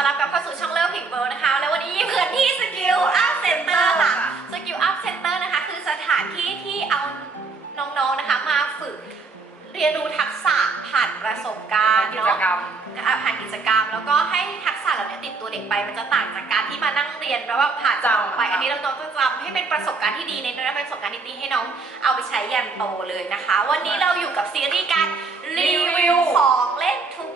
ต้อนรับกลับเข้าสู่ช่องเลิฟพิงเบิร์นะคะ แล้ววันนี้เพื่อนที่สกิลอัพเซ็นเตอร์ค่ะ สกิลอัพเซ็นเตอร์นะคะ คือสถานที่ที่เอาน้องๆนะคะมาฝึกเรียนรู้ทักษะผ่านประสบการณ์กิจเนาะกรรมอะผ่านกิจกรรม แล้วก็ให้ทักษะเหล่านี้ติดตัวเด็กไป มันจะต่างจากการที่มานั่งเรียนแล้วว่าผ่านจำไปจำอันนี้เราต้องจำให้เป็นประสบการณ์ที่ดีในนเป็นประสบการณ์ที่ดีให้น้องเอาไปใช้ยันโตเลยนะคะ วันนี้เราอยู่กับซีรีส์การรีวิวของเล่นทุก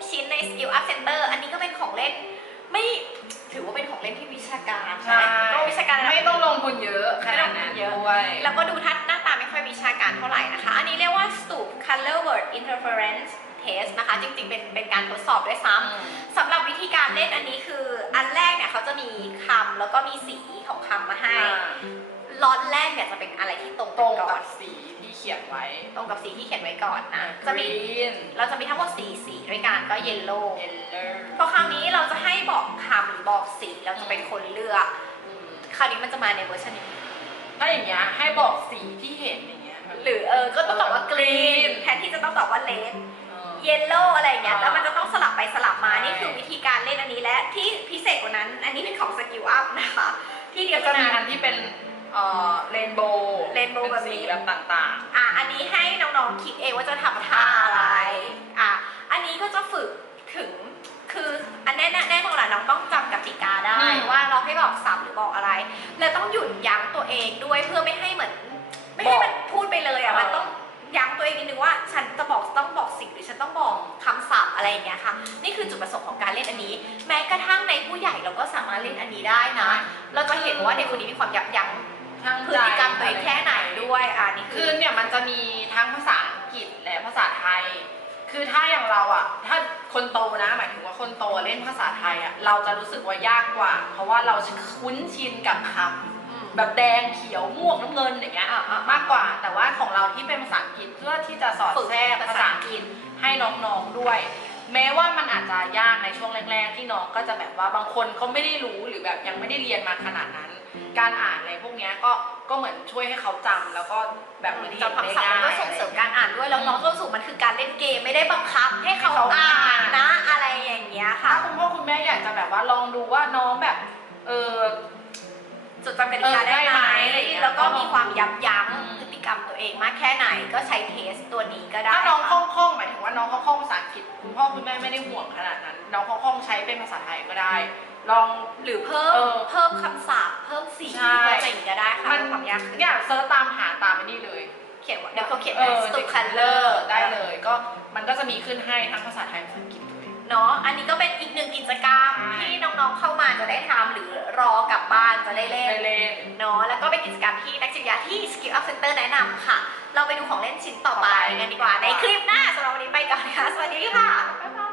ดนั้นไม่ต้องลงทุนเยอะด้วย แล้วก็ดูท่าหน้าตาไม่ค่อยวิชาการเท่าไหร่นะคะ อันนี้เรียกว่า Stoop Color Word Interference Test นะคะ จริงๆ เป็นเป็นการทดสอบด้วยซ้ำสำหรับวิธีการเล่นอันนี้คือ อันแรกเนี่ยเขาจะมีคำแล้วก็มีสีของคำมาให้อ่าล็อตแรกเนี่ยจะเป็นอะไรที่ตรงตรงก่อกันบสีที่เขียนไว้ ตรงกับสีที่เขียนไว้ก่อนนะ จะมี green เราจะมีทั้งหมดสีสีด้วยกันก็เยลโล่ yellow พอคราวนี้เราจะให้บอกคำหรือบอกสีเราจะเป็นคนเลือกอืมคราวนี้มันจะมาในเวอร์ชันนี้ ถ้าอย่างเงี้ยให้บอกสีที่เห็นอย่างเงี้ยแบบหรือเออก็ต้องตอบว่ากรีน green แทนที่จะต้องตอบว่าเลดเออเยลโล่อะไรอย่างเงี้ยอ่าแล้วมันจะต้องสลับไปสลับมาใช่นี่คือวิธีการเล่นอันนี้และที่พิเศษกว่านั้น อันนี้เป็นของสกิลอัพนะคะ ที่เดียวก็จะจะมีมีอันที่เป็นเอ่อเรนโบว์ rainbow แบบนี้สีแบบต่างอะอันนี้ให้น้องๆคิดเองว่าจะทำท่า ว่าเราให้บอกสับหรือบอกอะไร แล้วต้องหยุดยั้งตัวเองด้วยเพื่อไม่ให้เหมือน ไม่ให้มันพูดไปเลยอะมันต้องยั้งตัวเองนิดนึงว่าฉันจะบอกต้องบอกสิ่งหรือฉันต้องบอกคำศัพท์อะไรอย่างเงี้ยค่ะ นี่คือจุดประสงค์ของการเล่นอันนี้ แม้กระทั่งในผู้ใหญ่เราก็สามารถเล่นอันนี้ได้นะ เราจะเห็นว่าเด็กคนนี้มีความยับยั้งๆทั้งพฤติกรรมตัวเองแค่ไหนด้วยอ่านี่คืคืออเนี่ยมันจะมีทั้งภาษาอังกฤษและภาษาไทย คือถ้าอย่างเราอะถ้าคนโตนะหมายถึงว่าคนโตเล่นภาษาไทยอะเราจะรู้สึกว่ายากกว่า เพราะว่าเราคุ้นชินกับคำแบบแดงเขียวม่วงน้ำเงินอย่างเงี้ยอะอะมากกว่า แต่ว่าของเราที่เป็นภาษาอังกฤษเพื่อที่จะสอดฝึกแทรกภาษาอังกฤษให้น้องๆด้วย แม้ว่ามันอาจจะยากในช่วงแรก ๆ ที่น้องก็จะแบบว่าบางคนเขาไม่ได้รู้หรือแบบยังไม่ได้เรียนมาขนาดนั้น การอ่านอะไรพวกเนี้ยก็ก็เหมือนช่วยให้เขาจำแล้วก็แบบเหมือนเห็นจำได้คำศัพท์ง่ามันก็ยส่งเสริมการอ่านด้วยแล้วน้องก็รู้สึกมันคือการเล่นเกมไม่ได้บังคับให้เขาอ่านนะอะไรอย่างเงี้ยค่ะ ถ้าคุณพ่อคุณแม่อยากจะแบบว่าลองดูว่าน้องแบบ เออ จดจำกติกาได้ไหมเออได้ไหมอะไรอย่างเงี้ย แล้วก็มีความยับยั้ง อืมพฤติกรรมตัวเองมากแค่ไหนก็ใช้เทสตัวนี้ก็ได้ถ้าน้องคล่องๆหมายถึงว่าน้องเขาคล่องภาษาอังกฤษคุณพ่อคุณแม่ไม่ได้ห่วงขนาดนั้น น้องเขาคล่องใช้เป็นภาษาไทยก็ได้ ลอง หรือเพิ่มเออเพิ่มคำศัพท์เพิ่มสีใช่เพิ่มอะไรอย่างเงี้ยก็ได้ค่ะมันเพิ่มความยากขึ้นเนี่ยเซิร์ชตามหาตามอันนี้เลยเขียนว่าเดี๋ยวเขาเขียนเอไว้อสตูดิคัคัลลเลเลออร์ร์ได้เลย ก็มันก็จะมีขึ้นให้ทั้งภาษาไทยภาษาอังกฤษด้วยเนาะอันนี้ก็เป็นอีกหนึ่งกิจกรรมใช่ ที่น้องๆเข้ามาจะได้ทำหรือรอกลับบ้านจะได้เล่น ได้เล่น นาะแล้วก็เป็นกิจกรรมที่นักจิตวิทยาที่ Skill Up Center แนะนำค่ะ เราไปดูของเล่นชิ้นต่อไปกันดีกว่าในคลิปหน้าสำหรับวันนี้ไปก่อนนะคะสวัสดีค่ะบ๊ายบาย